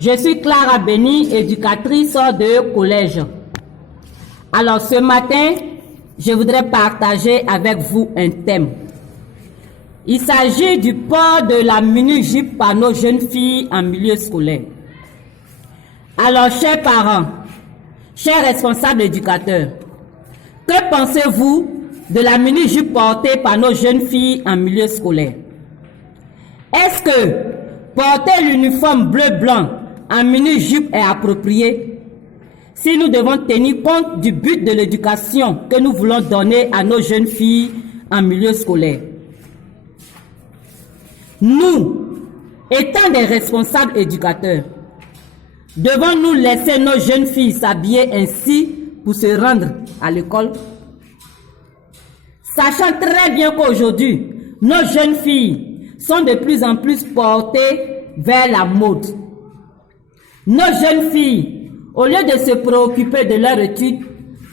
Je suis Clara Béni, éducatrice de collège. Alors ce matin, je voudrais partager avec vous un thème. Il s'agit du port de la mini-jupe par nos jeunes filles en milieu scolaire. Alors, chers parents, chers responsables éducateurs, que pensez-vous de la mini-jupe portée par nos jeunes filles en milieu scolaire? Est-ce que porter l'uniforme bleu-blanc en mini-jupe est approprié? Si nous devons tenir compte du but de l'éducation que nous voulons donner à nos jeunes filles en milieu scolaire. Nous, étant des responsables éducateurs, devons-nous laisser nos jeunes filles s'habiller ainsi pour se rendre à l'école? Sachant très bien qu'aujourd'hui, nos jeunes filles sont de plus en plus portées vers la mode. Nos jeunes filles, au lieu de se préoccuper de leur étude,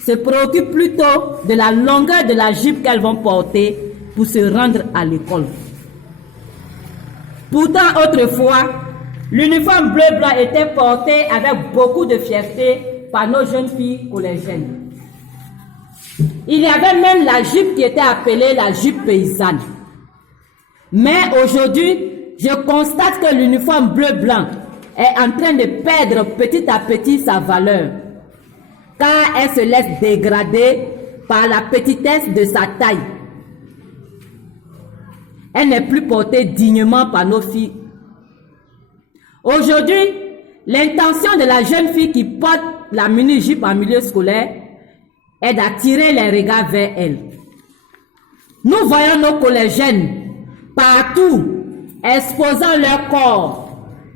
se préoccupent plutôt de la longueur de la jupe qu'elles vont porter pour se rendre à l'école. Pourtant, autrefois, l'uniforme bleu-blanc était porté avec beaucoup de fierté par nos jeunes filles collégiennes. Il y avait même la jupe qui était appelée la jupe paysanne. Mais aujourd'hui, je constate que l'uniforme bleu-blanc est en train de perdre petit à petit sa valeur, car elle se laisse dégrader par la petitesse de sa taille. Elle n'est plus portée dignement par nos filles. Aujourd'hui, l'intention de la jeune fille qui porte la mini-jupe en milieu scolaire est d'attirer les regards vers elle. Nous voyons nos collégiennes partout exposant leur corps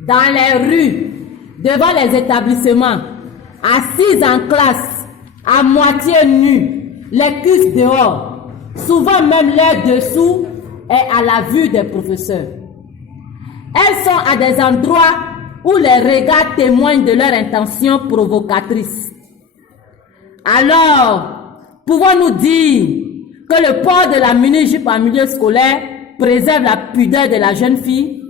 dans les rues, devant les établissements, assises en classe, à moitié nues, les cuisses dehors, souvent même leur dessous est à la vue des professeurs. Elles sont à des endroits où les regards témoignent de leur intention provocatrice. Alors, pouvons-nous dire que le port de la mini-jupe en milieu scolaire préserve la pudeur de la jeune fille?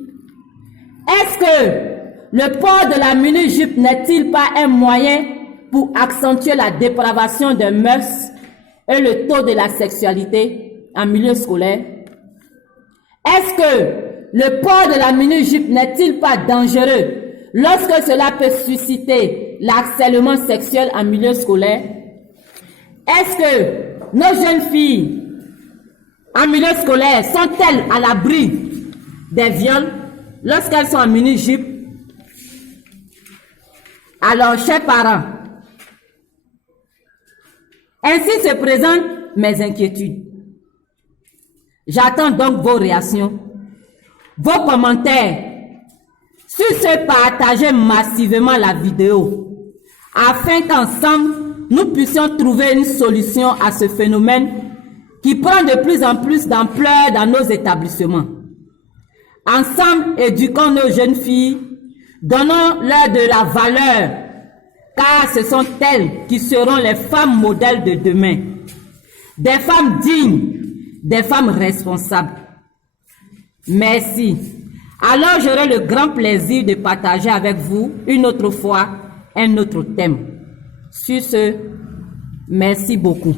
Est-ce que le port de la mini-jupe n'est-il pas un moyen pour accentuer la dépravation des mœurs et le taux de la sexualité en milieu scolaire? Est-ce que le port de la mini-jupe n'est-il pas dangereux lorsque cela peut susciter l'harcèlement sexuel en milieu scolaire? Est-ce que nos jeunes filles en milieu scolaire sont-elles à l'abri des viols lorsqu'elles sont en mini-jupe? Alors, chers parents, ainsi se présentent mes inquiétudes. J'attends donc vos réactions, vos commentaires. Sur ce, partagez massivement la vidéo afin qu'ensemble, nous puissions trouver une solution à ce phénomène qui prend de plus en plus d'ampleur dans nos établissements. Ensemble, éduquons nos jeunes filles, donnons-leur de la valeur, car ce sont elles qui seront les femmes modèles de demain. Des femmes dignes, des femmes responsables. Merci. Alors j'aurai le grand plaisir de partager avec vous une autre fois un autre thème. Sur ce, merci beaucoup.